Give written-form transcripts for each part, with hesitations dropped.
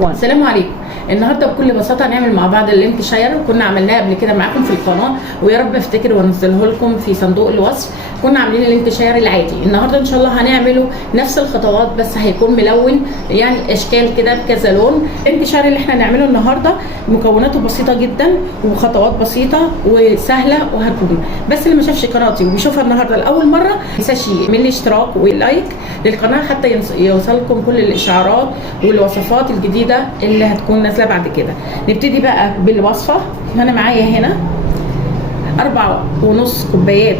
السلام عليكم. النهارده بكل بساطه هنعمل مع بعض اللينك شاير، كنا عملناه قبل كده معاكم في القناه، ويا رب افتكر وانزله لكم في صندوق الوصف. كنا عاملين اللينك شاير العادي، النهارده ان شاء الله هنعمله نفس الخطوات بس هيكون ملون، يعني اشكال كده بكذا لون. اللينك شاير اللي احنا هنعمله النهارده مكوناته بسيطه جدا وخطوات بسيطه وسهله وهتكون، بس اللي ما شافش قناتي وبيشوفها النهارده لاول مره ما ينساش يعمل لي اشتراك ولايك للقناه حتى يوصلكم كل الاشعارات والوصفات الجديده اللي هتكون نازله بعد كده. نبتدي بقى بالوصفه. انا معايا هنا 4.5 كوبايات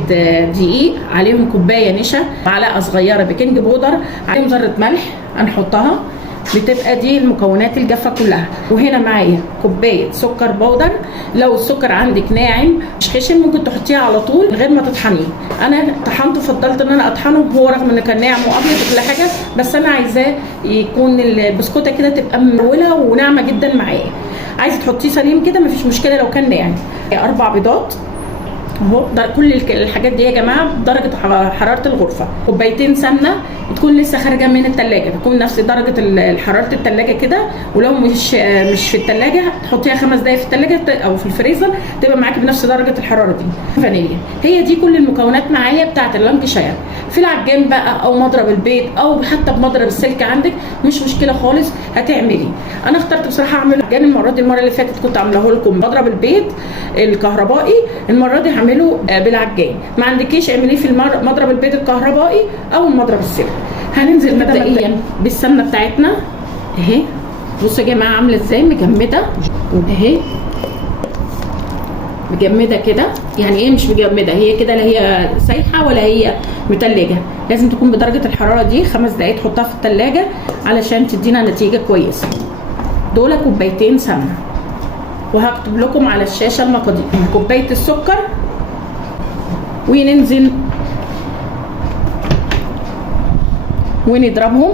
دقيق، عليهم كوبايه نشا، معلقه صغيره بيكنج بودر، عليهم ذره ملح هنحطها، بتبقى دي المكونات الجافه كلها. وهنا معايا كوبايه سكر بودر، لو السكر عندك ناعم مش خشن ممكن تحطيها على طول من غير ما تطحنيه. انا طحنته، فضلت ان انا اطحنه، هو رغم انه كان ناعم وابيض وكل حاجه بس انا عايزاه يكون البسكوته كده تبقى مروله وناعمه جدا معايا. عايزه تحطيه سليم كده مفيش مشكله لو كان ناعم. 4 بيضات اهو، كل الحاجات دي يا جماعه بدرجه حراره الغرفه. كوبايتين سمنه تكون لسه خارجه من الثلاجه، تكون نفس درجه حراره الثلاجه كده، ولو مش في الثلاجه تحطيها 5 دقائق في الثلاجه او في الفريزر تبقى معاكي بنفس درجه الحراره دي. فانيليا. هي دي كل المكونات معايا بتاعه اللانكشاير. في العجان بقى او مضرب البيض او حتى بمضرب السلك عندك مش مشكله خالص هتعملي. انا اخترت بصراحه اعمل عجان المره اللي فاتت كنت عاملاه لكم مضرب البيض الكهربائي، المره دي هعمله بالعجان. ما عندكيش اعمليه في مضرب البيض الكهربائي او مضرب السلك. هننزل مبدئيا بالسمنه بتاعتنا اهي. بصوا يا جماعه عامله ازاي مجمده اهي، مجمده كده. يعني ايه مش مجمده؟ هي كده لا هي سايحه ولا هي متلجه، لازم تكون بدرجه الحراره دي. 5 دقائق تحطها في الثلاجه علشان تدينا نتيجه كويسه. دول كوبايتين سمنه، وهكتب لكم على الشاشه المقادير. كوبايه السكر، وننزل ونضربهم.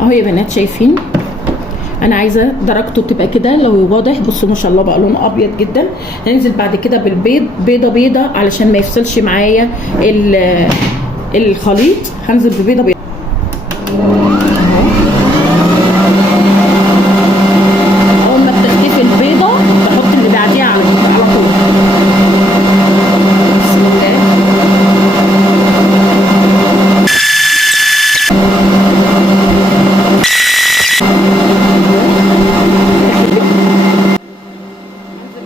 اهو يا بنات شايفين انا عايزه درجته تبقى كده لو واضح. بصوا ما شاء الله بقى لونه ابيض جدا. هننزل بعد كده بالبيض بيضه علشان ما يفصلش معايا الخليط. هنزل ببيضه اول ما بتختفي البيضه بحط اللي بعديها على طول. بسم الله.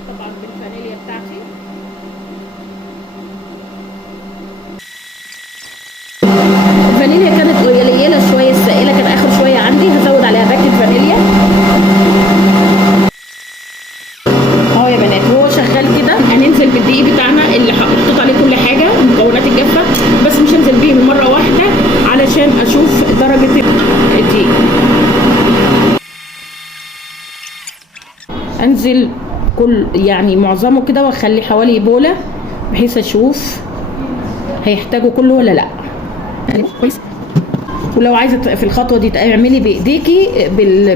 طبعا بالفانيليا بتاعتي. الفانيليا كانت قليله شويه، السائله كان اخر شويه عندي، هزود عليها باكت فانيليا اهو يا بنات. وهو شغال كده هننزل بالدقيق بتاعنا اللي حطيت عليه كل حاجه المكونات الجافه، بس مش هنزل بيهم مره واحده علشان اشوف درجه الدقيق. انزل كل يعني معظمه كده واخلي حوالي بوله بحيث اشوف هيحتاجوا كله ولا لا. يعني كويس. ولو عايزه في الخطوه دي تعملي بايديكي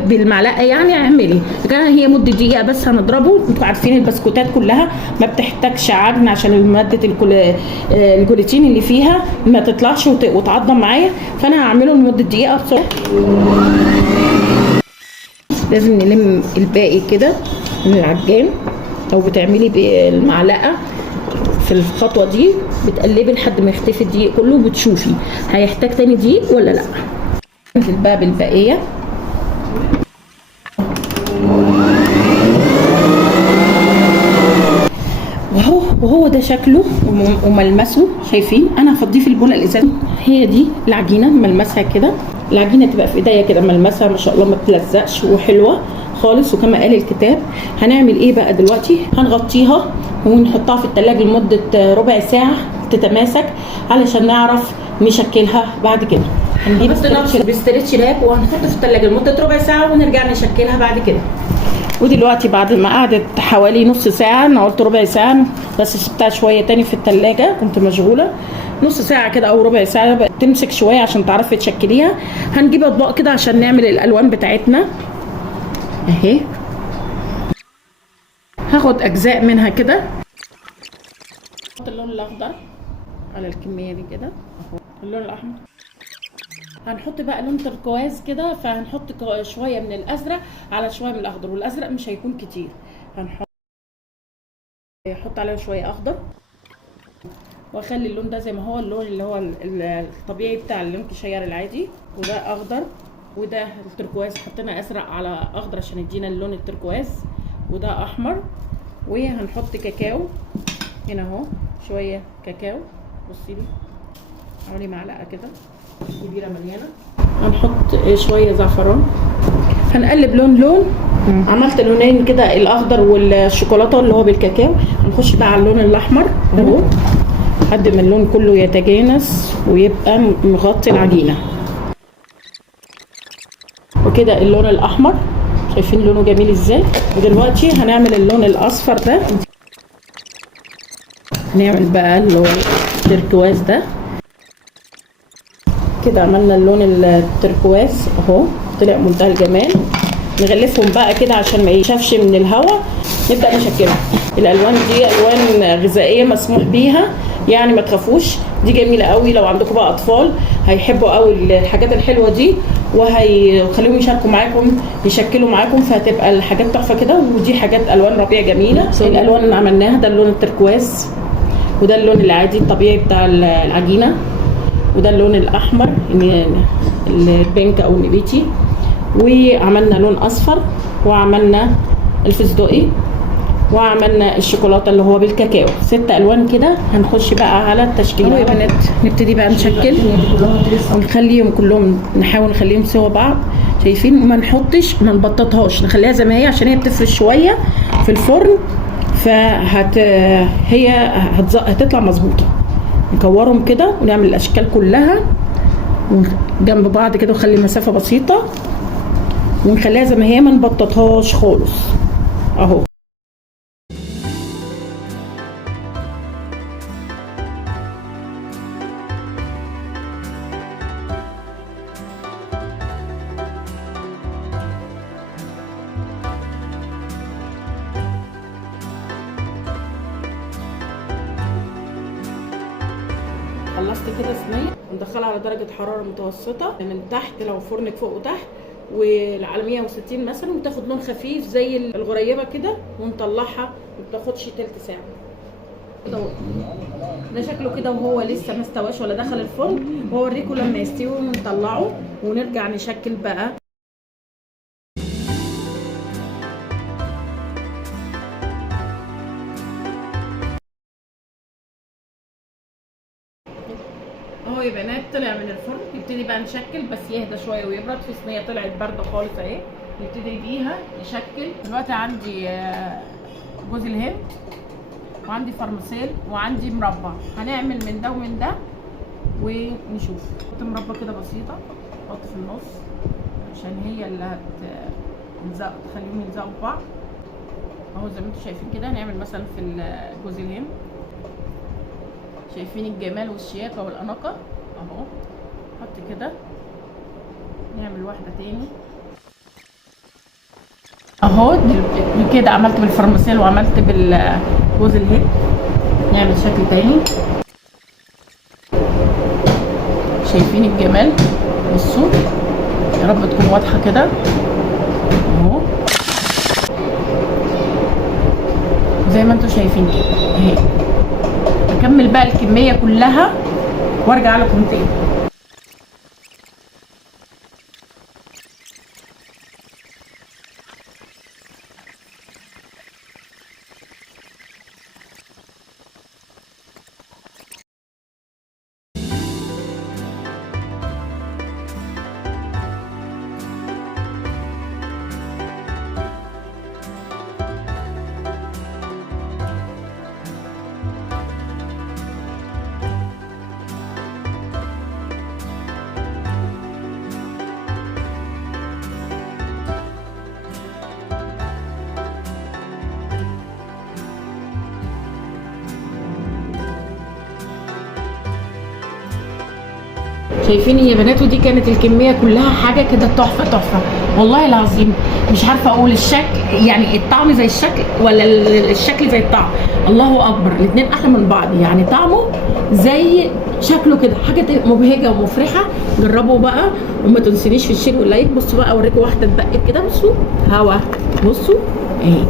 بالمعلقه يعني اعملي. كان هي مده دقيقه بس هنضربه. انتوا عارفين البسكوتات كلها ما بتحتاجش عجن عشان ماده الجلوتين اللي فيها ما تطلعش وتعضم معايا، فانا هعمله لمده دقيقه بسرعه. لازم نلم الباقي كده من العجان، او بتعملي بالمعلقه في الخطوه دي بتقلبي لحد ما يختفي الدقيق كله وبتشوفي هيحتاج تاني دقيق ولا لا. انزل بقى بالبقيه وهو ده شكله وملمسه. شايفين انا هفضيه في البوله الازاز. هي دي العجينه ملمسها كده، العجينه تبقى في ايديا كده ملمسها ما شاء الله ما تلزقش وحلوه خالص وكما قال الكتاب. هنعمل ايه بقى دلوقتي؟ هنغطيها ونحطها في التلاجة لمده ربع ساعه تتماسك علشان نعرف نشكلها بعد كده. هنجيب بستريتش باك وهنحطه في التلاجة لمده ربع ساعه ونرجع نشكلها بعد كده. ودلوقتي بعد ما قعدت حوالي نص ساعه، انا قلت ربع ساعه بس سبتها شويه تاني في التلاجة كنت مشغوله، نص ساعه كده او ربع ساعه تمسك شويه عشان تعرفي تشكليها. هنجيب اطباق كده عشان نعمل الالوان بتاعتنا اهي. هاخد اجزاء منها كده نحط اللون الاخضر على الكميه دي كده اهو. اللون الاحمر هنحط بقى لون تركواز كده، فهنحط شويه من الازرق على شويه من الاخضر، والازرق مش هيكون كتير، هنحط عليه شويه اخضر، واخلي اللون ده زي ما هو، اللون اللي هو الطبيعي بتاع اللون كشير العادي. وده اخضر، وده التركواز حطينا ازرق على اخضر عشان يدينا اللون التركواز. وده احمر، وهنحط كاكاو هنا اهو، شويه كاكاو. بصي لي حوالي معلقه كده كبيره مليانه. هنحط شويه زعفران، هنقلب لون. عملت لونين كده، الاخضر والشوكولاته اللي هو بالكاكاو. هنخش بقى على اللون الاحمر اهو لحد ما اللون كله يتجانس ويبقى مغطي العجينه. وكده اللون الاحمر شايفين لونه جميل ازاي. ودلوقتي هنعمل اللون الاصفر ده، هنعمل بقى اللون التركواز ده. كده عملنا اللون التركواز اهو، طلع منتهى الجمال. نغلفهم بقى كده عشان ما يشافش من الهواء. نبدا نشكلهم. الالوان دي الوان غذائيه مسموح بيها، يعني ما تخافوش، دي جميله قوي. لو عندكم بقى اطفال هيحبوا قوي الحاجات الحلوه دي، وهيخليهم يشاركوا معاكم، يشكلوا معاكم، فهتبقى الحاجات تحفه كده. ودي حاجات الوان ربيع جميله. الالوان اللي عملناها ده اللون التركواز، وده اللون العادي الطبيعي بتاع العجينه، وده اللون الاحمر البينك او النبيتي، وعملنا لون اصفر، وعملنا الفستقي، وعملنا الشوكولاته اللي هو بالكاكاو. 6 الوان كده. هنخش بقى على التشكيل يا بنات. نبتدي بقى نشكل ونخليهم كلهم، نحاول نخليهم سوا بعض. شايفين؟ ما نبططهاش، نخليها زي ما هي عشان هي بتفرش شويه في الفرن، هتطلع مظبوطه. نكورهم كده ونعمل الاشكال كلها جنب بعض كده، ونخلي مسافه بسيطه، ونخليها زي ما هي، ما نبططهاش خالص اهو. خلصت كده صينيه، ندخلها على درجه حراره متوسطه من تحت لو فرنك فوق وتحت، وعلى 160 مثلا، وتاخد لون خفيف زي الغريبه كده، ونطلعها. ما بتاخدش تلت ساعه كده. ده شكله كده وهو لسه ما استواش ولا دخل الفرن. وهوريكم لما يستوي ونطلعه ونرجع نشكل بقى. اهو يا بنات طلع من الفرن. نبتدي بقى نشكل، بس يهدى شويه ويبرد. في صينيه طلعت بارده خالص اهي، نبتدي بيها نشكل. دلوقتي عندي جوز الهند، وعندي فرمسيل، وعندي مربى. هنعمل من ده ومن ده ونشوف. نحط مربى كده بسيطه، نحط في النص عشان هي اللي تخليهم يلزقوا في بعض اهو زي ما انتم شايفين كده. نعمل مثلا في جوز الهند، شايفين الجمال والشياكه والاناقه اهو. نحط كده، نعمل واحده تاني اهو. كده عملت بالفرماسيل وعملت بالجوز الهند. نعمل شكل تاني. شايفين الجمال؟ بصوا، يا رب تكون واضحه كده اهو زي ما انتم شايفين كده اهي. اكمل بقى الكميه كلها وارجع لكم تاني. شايفين يا بنات؟ ودي كانت الكميه كلها حاجه كده تحفه تحفه والله العظيم. مش عارفه اقول الشكل، يعني الطعم زي الشكل ولا الشكل زي الطعم؟ الله اكبر، الاثنين احلى من بعض. يعني طعمه زي شكله كده، حاجه مبهجه ومفرحه. جربوا بقى وما تنسونيش في الشير واللايك. بصوا بقى اوريكم واحده اتبقت كده، بصوا هوا، بصوا اهي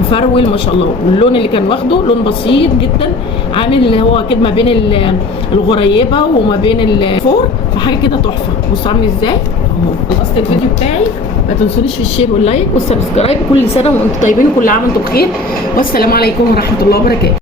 مفرول ما شاء الله. واللون اللي كان واخده لون بسيط جدا، عامل اللي هو كده ما بين الغريبه وما بين الفور، فحاجه كده تحفه. بصوا عامل ازاي اهو. خلصت الفيديو بتاعي، ما تنسونيش في الشير واللايك والسبسكرايب. كل سنه وانتم طيبين وكل عام وانتم بخير، والسلام عليكم ورحمه الله وبركاته.